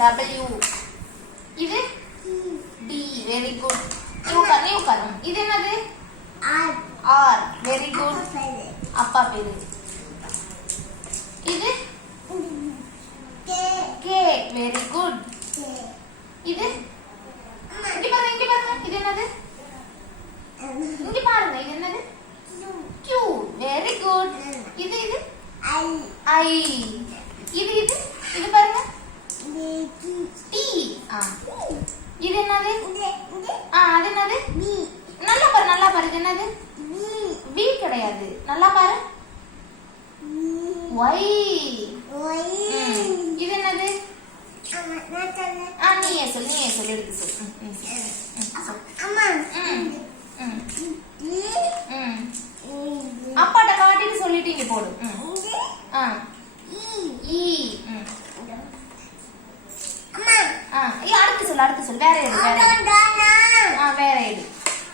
W. இது D. Very good. நீ உட்காரு. இது என்னது? R. Very good. அப்பா பேரு. இது K. Very good. இது இங்க பாருங்க. இது என்னது? இங்க பாருங்க. இது என்னது? Q. Very good. இது I. இது பாருங்க. T. இது என்னது? அது என்னது? நல்லா பாரு. இது என்னது? V கிடையாது. நல்லா பாரு. Y. இது என்னது? நீயே சொல்லு எடுத்து சொல்லு. அப்பாட்ட காட்டிட்டு சொல்லிட்டீங்க போடு. அடுத்து சொல்லு. வேற எது?